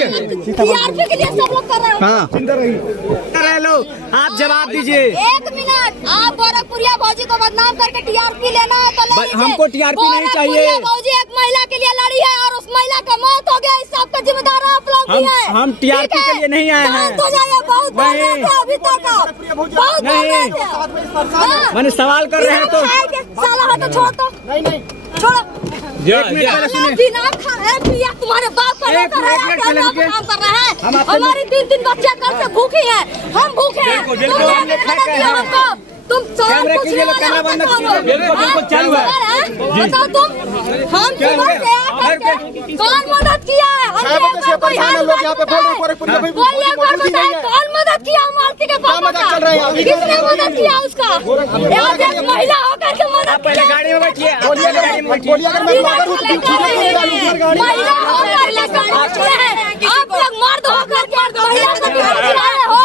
TRP के लिए सब लोग कर रहे हो। हाँ रहे लोग, आप जवाब दीजिए। 1 मिनट, आप गोरखपुरिया भौजी को बदनाम करके टीआरपी लेना है तो ले लीजिए। हमको टीआरपी नहीं चाहिए। गोरखपुरिया भौजी एक महिला के लिए लड़ी है और उस महिला का मौत हो गया, इस सब का जिम्मेदार आप लोग भी हैं। हम टीआरपी के लिए नहीं आए हैं। तो जाइए, बहुत बोल रहे थे अभी तक आप, बहुत बोल रहे थे। मैंने सवाल कर रहे हैं तो साला हाथ छोड़ दो, नहीं छोड़ो। तुम्हारे बाप का नौकर है, काम कर रहे हैं। हमारी 3 बच्चे कल से भूखी हैं, हम भूखे हैं। तुम कैमरा कीजिए, कैमरा बंद कीजिए। चालू है। बताओ तुम, हम सुबह से आकर कौन मदद किया है? लोग यहाँ पे कौन मदद किया? मालती के पापा का किसने मदद किया? उसका एक महिला होकर के मदद किया। गाड़ी में बैठिए, महिला आप लोग मर्द होकर के महिला को बिगाड़ रहे हो।